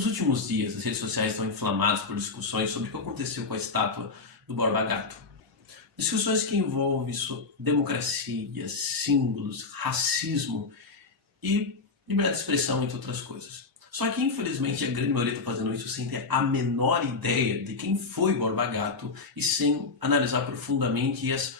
Nos últimos dias, as redes sociais estão inflamadas por discussões sobre o que aconteceu com a estátua do Borba Gato. Discussões que envolvem democracia, símbolos, racismo e liberdade de expressão, entre outras coisas. Só que, infelizmente, a grande maioria está fazendo isso sem ter a menor ideia de quem foi Borba Gato e sem analisar profundamente as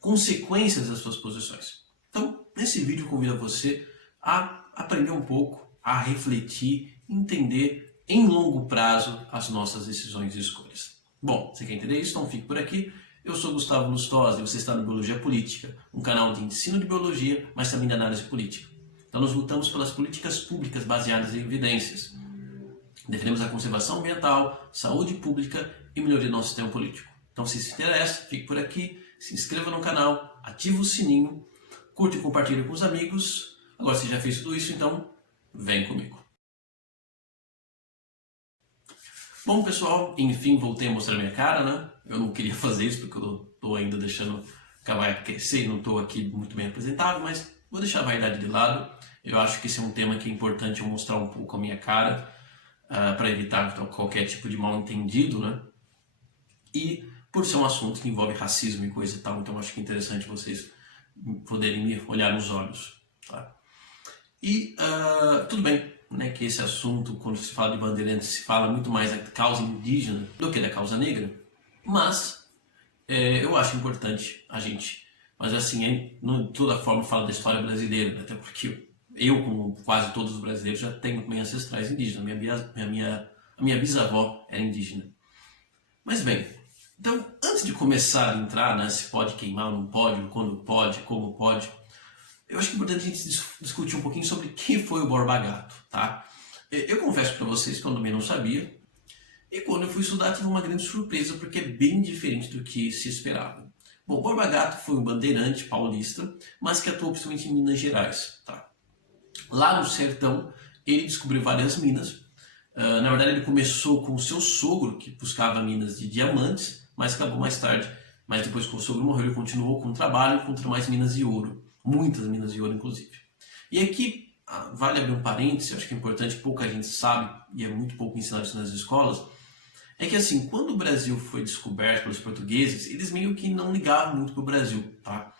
consequências das suas posições. Então, nesse vídeo, eu convido você a aprender um pouco, a refletir, entender em longo prazo as nossas decisões e escolhas. Bom, você quer entender isso? Então fique por aqui. Eu sou Gustavo Lustosa e você está no Biologia Política, um canal de ensino de biologia, mas também de análise política. Então nós lutamos pelas políticas públicas baseadas em evidências. Defendemos a conservação ambiental, saúde pública e melhoria do nosso sistema político. Então se interessa, fique por aqui, se inscreva no canal, ative o sininho, curte e compartilhe com os amigos. Agora você já fez tudo isso, então vem comigo. Bom pessoal, enfim voltei a mostrar minha cara, né? Eu não queria fazer isso porque eu estou ainda deixando acabar crescer e não estou aqui muito bem apresentável, mas vou deixar a vaidade de lado. Eu acho que esse é um tema que é importante eu mostrar um pouco a minha cara para evitar qualquer tipo de mal entendido, né? E por ser um assunto que envolve racismo e coisa e tal, então acho que é interessante vocês poderem me olhar nos olhos, tá? E tudo bem, né, que esse assunto, quando se fala de Bandeirantes, se fala muito mais da causa indígena do que da causa negra, mas eu acho importante a gente, mas assim, de toda forma falo da história brasileira, né, até porque eu, como quase todos os brasileiros, já tenho também ancestrais indígenas, a minha bisavó era indígena. Mas bem, então antes de começar a entrar, né, se pode queimar ou não pode, quando pode, como pode, eu acho que é importante a gente discutir um pouquinho sobre quem foi o Borba Gato, tá? Eu confesso para vocês que eu também não sabia, e quando eu fui estudar tive uma grande surpresa, porque é bem diferente do que se esperava. Bom, Borba Gato foi um bandeirante paulista, mas que atuou principalmente em Minas Gerais, tá? Lá no sertão, ele descobriu várias minas. Na verdade, ele começou com o seu sogro, que buscava minas de diamantes, mas acabou mais tarde. Mas depois que o sogro morreu, ele continuou com o trabalho e encontrou mais minas de ouro. Muitas minas de ouro, inclusive. E aqui, vale abrir um parêntese, acho que é importante, pouca gente sabe, e é muito pouco ensinado isso nas escolas, é que assim, quando o Brasil foi descoberto pelos portugueses, eles meio que não ligavam muito para o Brasil, tá?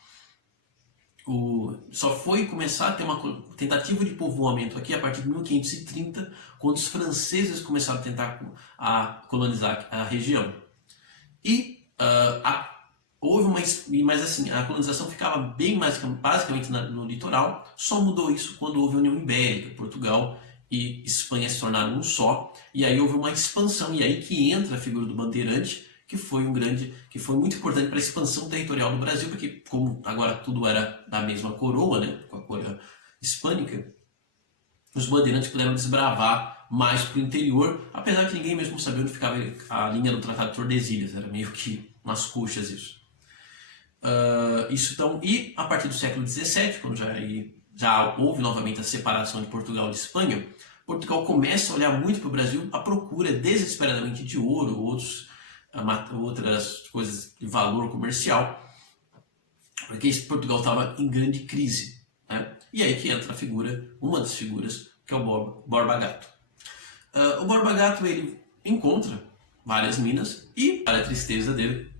Só foi começar a ter uma tentativa de povoamento aqui a partir de 1530, quando os franceses começaram a tentar colonizar a região. E houve mas assim, a colonização ficava bem mais basicamente no litoral, só mudou isso quando houve a União Ibérica, Portugal e Espanha se tornaram um só, e aí houve uma expansão, e aí que entra a figura do bandeirante, que foi muito importante para a expansão territorial do Brasil, porque como agora tudo era da mesma coroa, né, com a coroa hispânica, os bandeirantes puderam desbravar mais para o interior, apesar que ninguém mesmo sabia onde ficava a linha do Tratado de Tordesilhas, era meio que nas coxas isso. Então, e a partir do século XVII, quando já houve novamente a separação de Portugal e de Espanha, Portugal começa a olhar muito para o Brasil à procura desesperadamente de ouro, outras coisas de valor comercial, porque Portugal estava em grande crise, né? E aí que entra uma das figuras, que é o Borba Gato. O Borba Gato, ele encontra várias minas e, para a tristeza dele,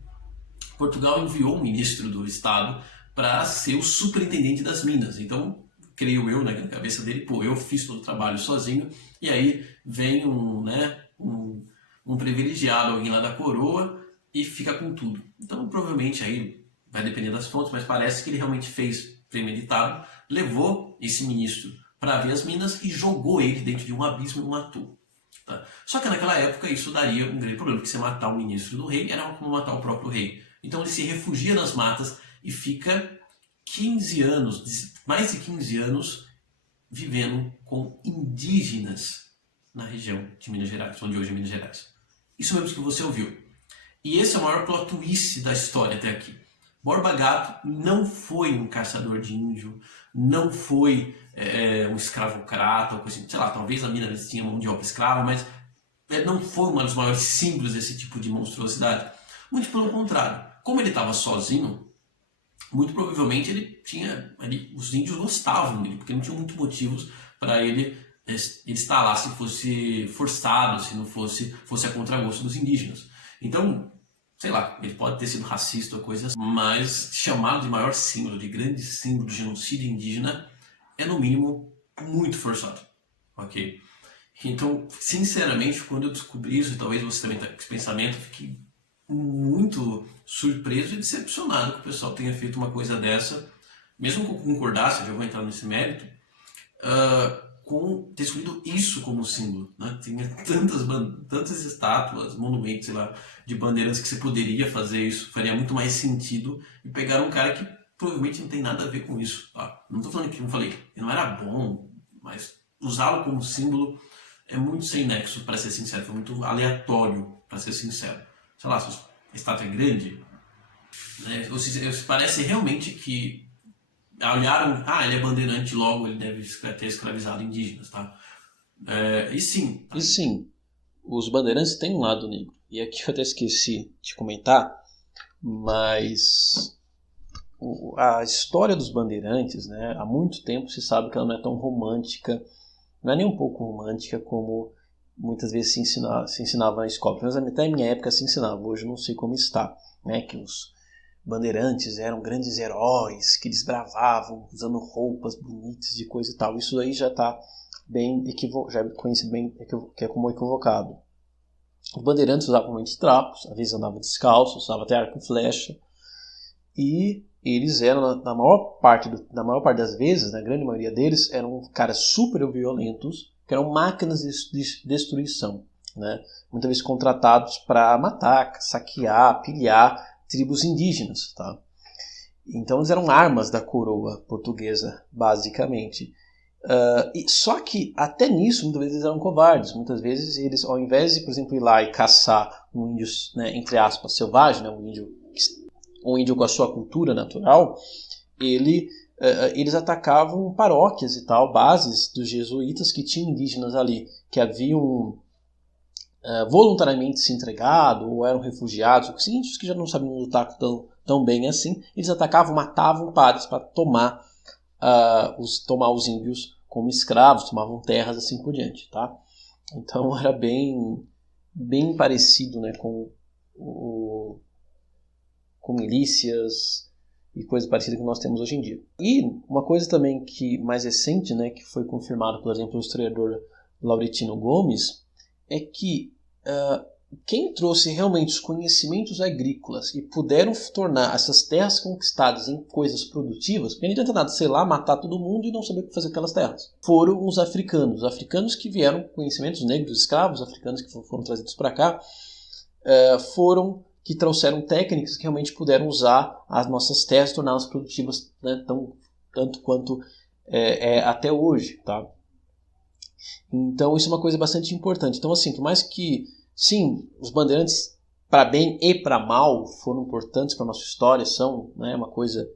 Portugal enviou um ministro do Estado para ser o superintendente das minas. Então, creio eu, na cabeça dele, eu fiz todo o trabalho sozinho, e aí vem um privilegiado, alguém lá da coroa, e fica com tudo. Então, provavelmente, aí vai depender das fontes, mas parece que ele realmente fez premeditado, levou esse ministro para ver as minas e jogou ele dentro de um abismo e o matou. Tá? Só que naquela época isso daria um grande problema, porque você matar o ministro do rei era como matar o próprio rei. Então ele se refugia nas matas e fica 15 anos, mais de 15 anos, vivendo com indígenas na região de Minas Gerais, onde hoje é Minas Gerais. Isso mesmo que você ouviu. E esse é o maior plot twist da história até aqui. Borba Gato não foi um caçador de índio, não foi um escravocrata, ou coisa assim. Sei lá, talvez a mina tinha mão de obra escrava, mas não foi um dos maiores símbolos desse tipo de monstruosidade. Muito pelo contrário. Como ele estava sozinho, muito provavelmente os índios gostavam dele, porque não tinham muitos motivos para ele ele instalasse fosse forçado, se não fosse a contragosto dos indígenas. Então, sei lá, ele pode ter sido racista ou coisa assim, mas chamado de maior símbolo, de grande símbolo do genocídio indígena, é no mínimo muito forçado, ok? Então, sinceramente, quando eu descobri isso, e talvez você também tenha esse pensamento, eu fiquei muito surpreso e decepcionado que o pessoal tenha feito uma coisa dessa, mesmo que eu concordasse, eu já vou entrar nesse mérito, com ter escolhido isso como símbolo, né? Tinha tantas estátuas, monumentos, sei lá, de bandeiras que você poderia fazer isso, faria muito mais sentido, e pegar um cara que provavelmente não tem nada a ver com isso, tá? Não tô falando que, como eu falei, ele não era bom, mas usá-lo como símbolo é muito sem nexo, para ser sincero, foi muito aleatório, para ser sincero. Sei lá, se a estátua é grande, né? Parece realmente que olharam, ele é bandeirante, logo ele deve ter escravizado indígenas, tá? E sim. E sim, os bandeirantes têm um lado negro. E aqui eu até esqueci de comentar, mas a história dos bandeirantes, né, há muito tempo se sabe que ela não é tão romântica, não é nem um pouco romântica como muitas vezes se ensinava na escola. Mas até a minha época se ensinava, hoje eu não sei como está, né, que os bandeirantes eram grandes heróis que desbravavam usando roupas bonitas e coisa e tal. Isso aí já está bem já é conhecido bem que é como equivocado. Os bandeirantes usavam muitos trapos, às vezes andavam descalços, usavam até arco e flecha, e eles eram, na maior parte das vezes, na grande maioria deles, eram caras super violentos, que eram máquinas de destruição, né? Muitas vezes contratados para matar, saquear, pilhar tribos indígenas, tá? Então eles eram armas da coroa portuguesa, basicamente. Só que até nisso muitas vezes eles eram covardes. Muitas vezes eles, ao invés de, por exemplo, ir lá e caçar um índio, né, entre aspas, selvagem, né, um índio com a sua cultura natural, eles atacavam paróquias e tal, bases dos jesuítas que tinham indígenas ali, que haviam voluntariamente se entregado ou eram refugiados, os índios que já não sabiam lutar tão bem assim, eles atacavam, matavam padres para tomar os índios como escravos, tomavam terras assim por diante, tá? Então era bem parecido, né, com milícias e coisas parecidas que nós temos hoje em dia. E uma coisa também que mais recente, né, que foi confirmado, por exemplo, pelo historiador Lauretino Gomes, é que quem trouxe realmente os conhecimentos agrícolas e puderam tornar essas terras conquistadas em coisas produtivas, porque não adianta nada, sei lá, matar todo mundo e não saber o que fazer com aquelas terras, foram os africanos que vieram com conhecimentos negros, escravos africanos que foram trazidos para cá, foram que trouxeram técnicas que realmente puderam usar as nossas terras e torná-las produtivas, né, tanto quanto até hoje, tá? Então isso é uma coisa bastante importante. Então assim, por mais que, sim, os bandeirantes para bem e para mal foram importantes para a nossa história, são, né, uma coisa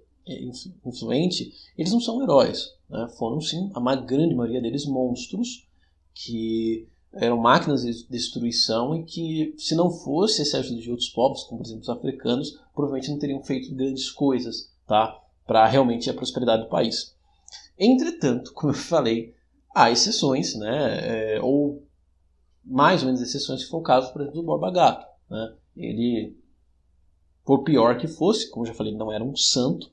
influente, eles não são heróis, né? Foram sim, a grande maioria deles, monstros que eram máquinas de destruição e que, se não fosse essa ajuda de outros povos, como por exemplo os africanos, provavelmente não teriam feito grandes coisas, tá, para realmente a prosperidade do país. Entretanto, como eu falei, há exceções, né, ou mais ou menos exceções, se for o caso, por exemplo, do Borba Gato, né? Ele, por pior que fosse, como eu já falei, não era um santo,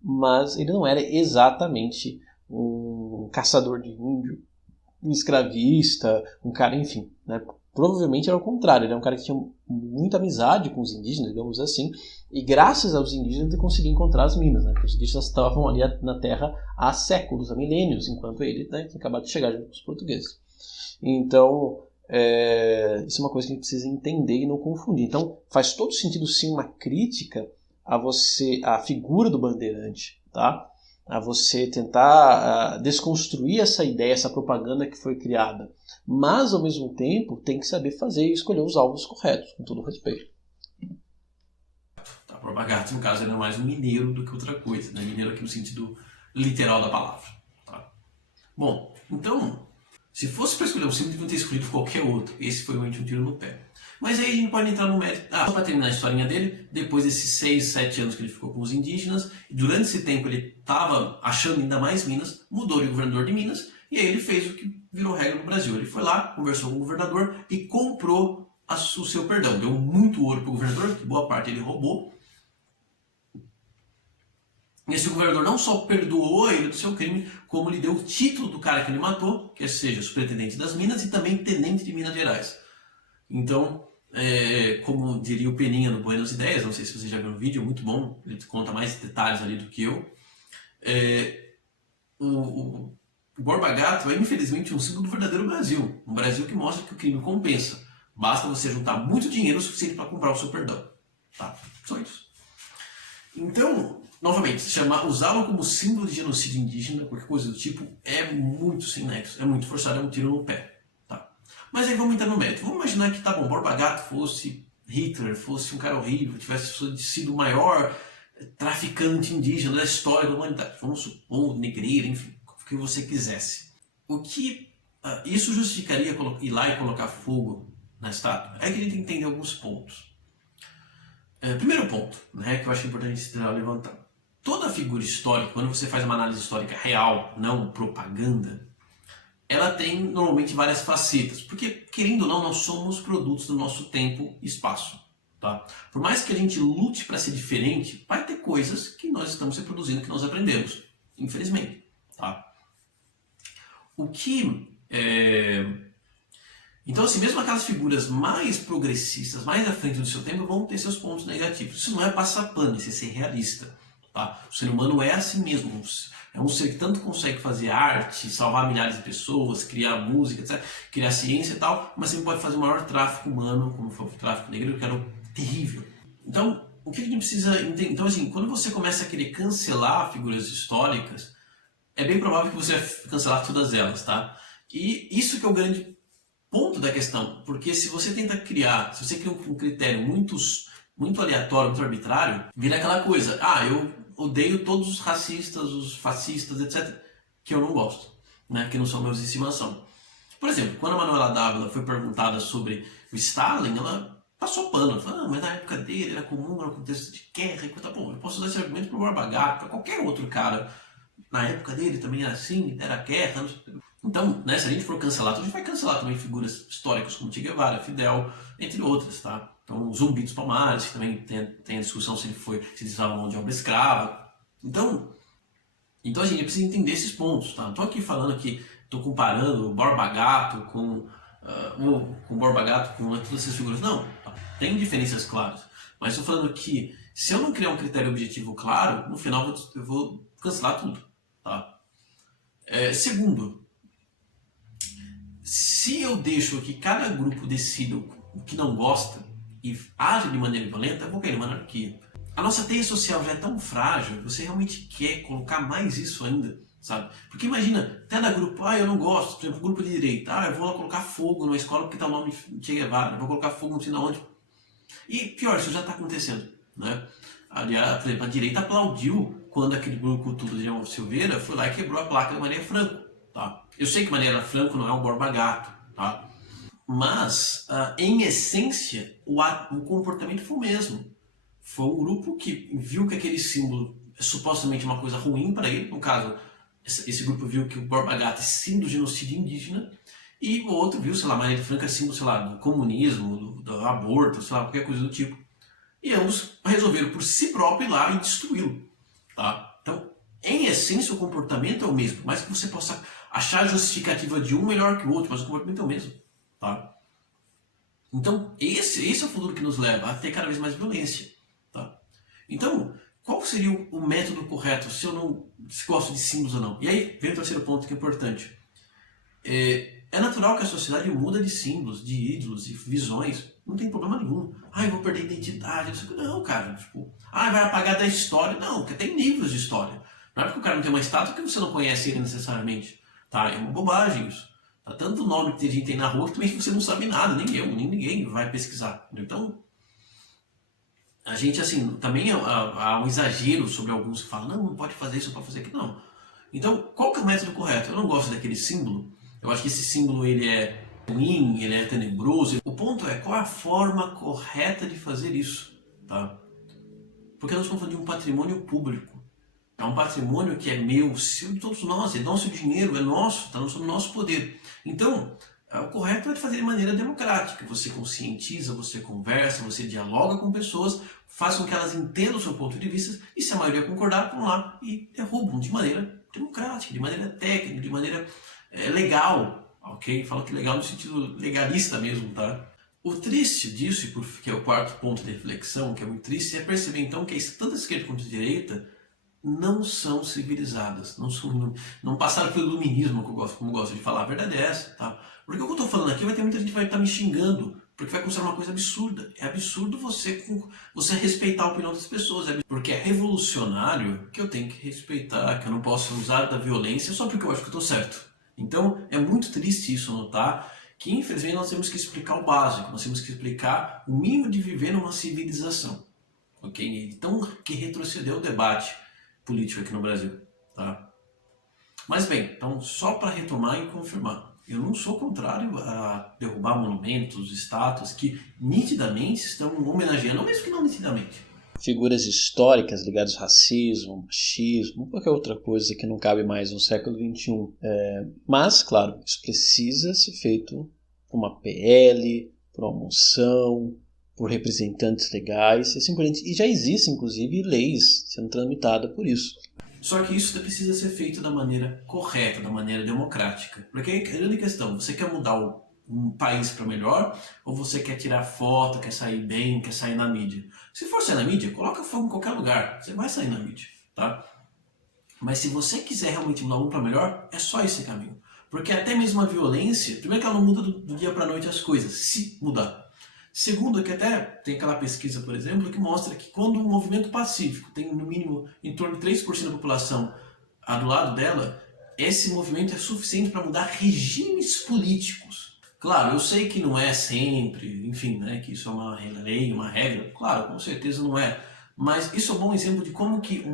mas ele não era exatamente um caçador de índio, um escravista, um cara, enfim, né? Provavelmente era o contrário, ele era um cara que tinha muita amizade com os indígenas, digamos assim, e graças aos indígenas ele conseguia encontrar as minas, né? Porque os indígenas estavam ali na terra há séculos, há milênios, enquanto ele, né, tinha acabado de chegar junto com os portugueses. Então, isso é uma coisa que a gente precisa entender e não confundir. Então, faz todo sentido sim uma crítica a figura do bandeirante, tá? A você tentar desconstruir essa ideia, essa propaganda que foi criada. Mas, ao mesmo tempo, tem que saber fazer e escolher os alvos corretos, com todo respeito. A Borba Gato, no caso, era mais um mineiro do que outra coisa, né? Mineiro aqui no sentido literal da palavra. Tá? Bom, então, se fosse para escolher um símbolo, deviam ter escolhido qualquer outro. Esse foi realmente um tiro no pé. Mas aí a gente pode entrar no mérito. Só para terminar a historinha dele, depois desses 6, 7 anos que ele ficou com os indígenas, e durante esse tempo ele estava achando ainda mais Minas, mudou de governador de Minas, E aí ele fez o que virou regra no Brasil. Ele foi lá, conversou com o governador e comprou o seu perdão. Deu muito ouro para o governador, que boa parte ele roubou. E esse governador não só perdoou ele do seu crime, como lhe deu o título do cara que ele matou, que seja superintendente das Minas e também tenente de Minas Gerais. Então, como diria o Peninha no Buenas Ideias, não sei se você já viu o vídeo, muito bom, ele conta mais detalhes ali do que eu. O Borba Gato é infelizmente um símbolo do verdadeiro Brasil, um Brasil que mostra que o crime compensa. Basta você juntar muito dinheiro o suficiente para comprar o seu perdão. Tá? Só isso. Então, novamente, usá-lo como símbolo de genocídio indígena, qualquer coisa do tipo, é muito sem nexo, é muito forçado, é um tiro no pé. Tá? Mas aí vamos entrar no mérito. Vamos imaginar que, tá bom, Borba Gato fosse Hitler, fosse um cara horrível, tivesse sido o maior traficante indígena da história da humanidade. Vamos supor, negreiro, enfim, o que você quisesse. O que isso justificaria ir lá e colocar fogo na estátua? É que a gente tem que entender alguns pontos. Primeiro ponto, né, que eu acho importante levantar. Toda figura histórica, quando você faz uma análise histórica real, não propaganda, ela tem normalmente várias facetas, porque, querendo ou não, nós somos produtos do nosso tempo e espaço. Tá? Por mais que a gente lute para ser diferente, vai ter coisas que nós estamos reproduzindo, que nós aprendemos, infelizmente. Tá? Então, assim, mesmo aquelas figuras mais progressistas, mais à frente do seu tempo, vão ter seus pontos negativos. Isso não é passar pano, isso é ser realista. Tá? O ser humano é assim mesmo. É um ser que tanto consegue fazer arte, salvar milhares de pessoas, criar música, etc., criar ciência e tal, mas também pode fazer o maior tráfico humano, como foi o tráfico negro, que era terrível. Então, o que a gente precisa entender? Então, assim, quando você começa a querer cancelar figuras históricas, é bem provável que você vai cancelar todas elas, tá? E isso que é o grande ponto da questão, porque se você tenta criar, se você cria um critério muito aleatório, muito arbitrário, vira aquela coisa, eu odeio todos os racistas, os fascistas, etc., que eu não gosto, né, que não são meus de estimação. Por exemplo, quando a Manuela Dávila foi perguntada sobre o Stalin, ela passou pano, ela falou, mas na época dele era comum, era um contexto de guerra, e coisa. Bom, eu posso usar esse argumento para o Borba Gato, para qualquer outro cara, na época dele também era assim, era guerra, não sei. Então, né, se a gente for cancelar, a gente vai cancelar também figuras históricas como Che Guevara, Fidel, entre outras, tá? Então, o Zumbi dos Palmares, que também tem a discussão se eles estavam mão de obra escrava. Então a gente precisa entender esses pontos, tá? Não tô aqui falando que estou comparando o Borba Gato com todas essas figuras. Não, tá? Tem diferenças claras. Mas estou falando que se eu não criar um critério objetivo claro, no final eu vou cancelar tudo, tá? Segundo, se eu deixo que cada grupo decida o que não gosta e age de maneira violenta, eu vou cair numa anarquia. A nossa teia social já é tão frágil, você realmente quer colocar mais isso ainda, sabe? Porque imagina, cada grupo, eu não gosto, por exemplo, grupo de direita, eu vou lá colocar fogo numa escola porque tá o nome Che Guevara, vou colocar fogo não sei na onde. E pior, isso já está acontecendo, né? Aliás, por exemplo, a direita aplaudiu quando aquele grupo tudo de João Silveira foi lá e quebrou a placa da Maria Franco, tá? Eu sei que Maria Franco não é um Borba Gato, tá? Mas, em essência, o comportamento foi o mesmo. Foi um grupo que viu que aquele símbolo é supostamente uma coisa ruim para ele. No caso, esse grupo viu que o Borba Gato é símbolo do genocídio indígena. E o outro viu, sei lá, Maria Franca é símbolo, sei lá, do comunismo, do aborto, sei lá, qualquer coisa do tipo. E ambos resolveram por si próprios ir lá e destruí-lo. Tá? Então, em essência, o comportamento é o mesmo. Mas que você possa achar a justificativa de um melhor que o outro, mas o comportamento é o mesmo. Tá? Então, esse é o futuro que nos leva a ter cada vez mais violência. Tá? Então, qual seria o método correto se eu não gosto de símbolos ou não? E aí vem o terceiro ponto que é importante. É natural que a sociedade muda de símbolos, de ídolos e visões. Não tem problema nenhum. Eu vou perder a identidade. Não, cara. Tipo, vai apagar da história. Não, porque tem níveis de história. Não é porque o cara não tem uma estátua que você não conhece ele necessariamente. Tá? É uma bobagem isso. Tá? Tanto nome que a gente tem na rua que também você não sabe nada. Nem eu, nem ninguém vai pesquisar. Então, a gente, assim, também há um exagero sobre alguns que falam, não pode fazer isso, não pode fazer aquilo. Não. Então, qual que é o método correto? Eu não gosto daquele símbolo. Eu acho que esse símbolo ele é ruim, ele é tenebroso. O ponto é qual é a forma correta de fazer isso, tá? Porque nós estamos falando de um patrimônio público. É um patrimônio que é meu, seu, de todos nós, é nosso dinheiro, é nosso, está sob nosso poder. Então, o correto é fazer de maneira democrática. Você conscientiza, você conversa, você dialoga com pessoas, faz com que elas entendam o seu ponto de vista e, se a maioria concordar, vão lá e derrubam de maneira democrática, de maneira técnica, de maneira legal, ok? Falo que legal no sentido legalista mesmo, tá? O triste disso, que é o quarto ponto de reflexão, que é muito triste, é perceber então que tanto a esquerda quanto a direita não são civilizadas, não passaram pelo iluminismo, como eu gosto de falar. A verdade é essa, tá? Porque o que eu estou falando aqui vai ter muita gente que vai estar me xingando, porque vai considerar uma coisa absurda. É absurdo você respeitar a opinião das pessoas, porque é revolucionário que eu tenho que respeitar, que eu não posso usar da violência só porque eu acho que eu estou certo. Então é muito triste isso notar que infelizmente nós temos que explicar o básico, nós temos que explicar o mínimo de viver numa civilização, ok? Então que retrocedeu o debate político aqui no Brasil, tá? Mas bem, então só para retomar e confirmar, eu não sou contrário a derrubar monumentos, estátuas que nitidamente estão homenageando, mesmo que não nitidamente, figuras históricas ligadas ao racismo, machismo, qualquer outra coisa que não cabe mais no século XXI. Mas, claro, isso precisa ser feito por uma PL, por uma moção, por representantes legais e assim por diante. E já existem, inclusive, leis sendo tramitadas por isso. Só que isso precisa ser feito da maneira correta, da maneira democrática. Porque é a grande questão, você quer mudar um país para melhor ou você quer tirar foto, quer sair bem, quer sair na mídia? Se for sair na mídia, coloca fogo em qualquer lugar, você vai sair na mídia, tá? Mas se você quiser realmente mudar um para melhor, é só esse caminho. Porque até mesmo a violência, primeiro que ela não muda do dia para a noite as coisas, se mudar. Segundo, que até tem aquela pesquisa, por exemplo, que mostra que quando um movimento pacífico tem no mínimo em torno de 3% da população do lado dela, esse movimento é suficiente para mudar regimes políticos. Claro, eu sei que não é sempre, enfim, né, que isso é uma lei, uma regra, claro, com certeza não é, mas isso é um bom exemplo de como que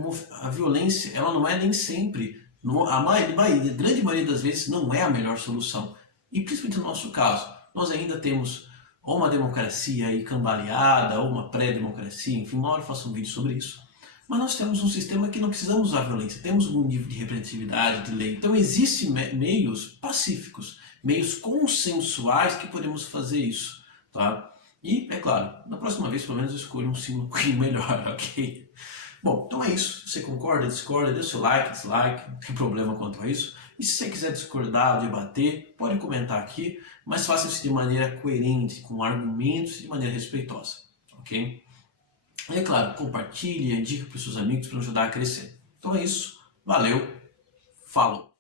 a violência, ela não é nem sempre, a grande maioria das vezes não é a melhor solução. E principalmente no nosso caso, nós ainda temos ou uma democracia aí cambaleada, ou uma pré-democracia, enfim, uma hora eu faço um vídeo sobre isso. Mas nós temos um sistema que não precisamos usar violência, temos um nível de representatividade, de lei. Então existem meios pacíficos, meios consensuais que podemos fazer isso, tá? E, é claro, na próxima vez pelo menos eu escolho um símbolo um pouquinho melhor, ok? Bom, então é isso. Você concorda, discorda, dê seu like, dislike, não tem problema quanto a isso. E se você quiser discordar, debater, pode comentar aqui, mas faça isso de maneira coerente, com argumentos e de maneira respeitosa, ok? E é claro, compartilhe, indique para os seus amigos para ajudar a crescer. Então é isso, valeu, falou!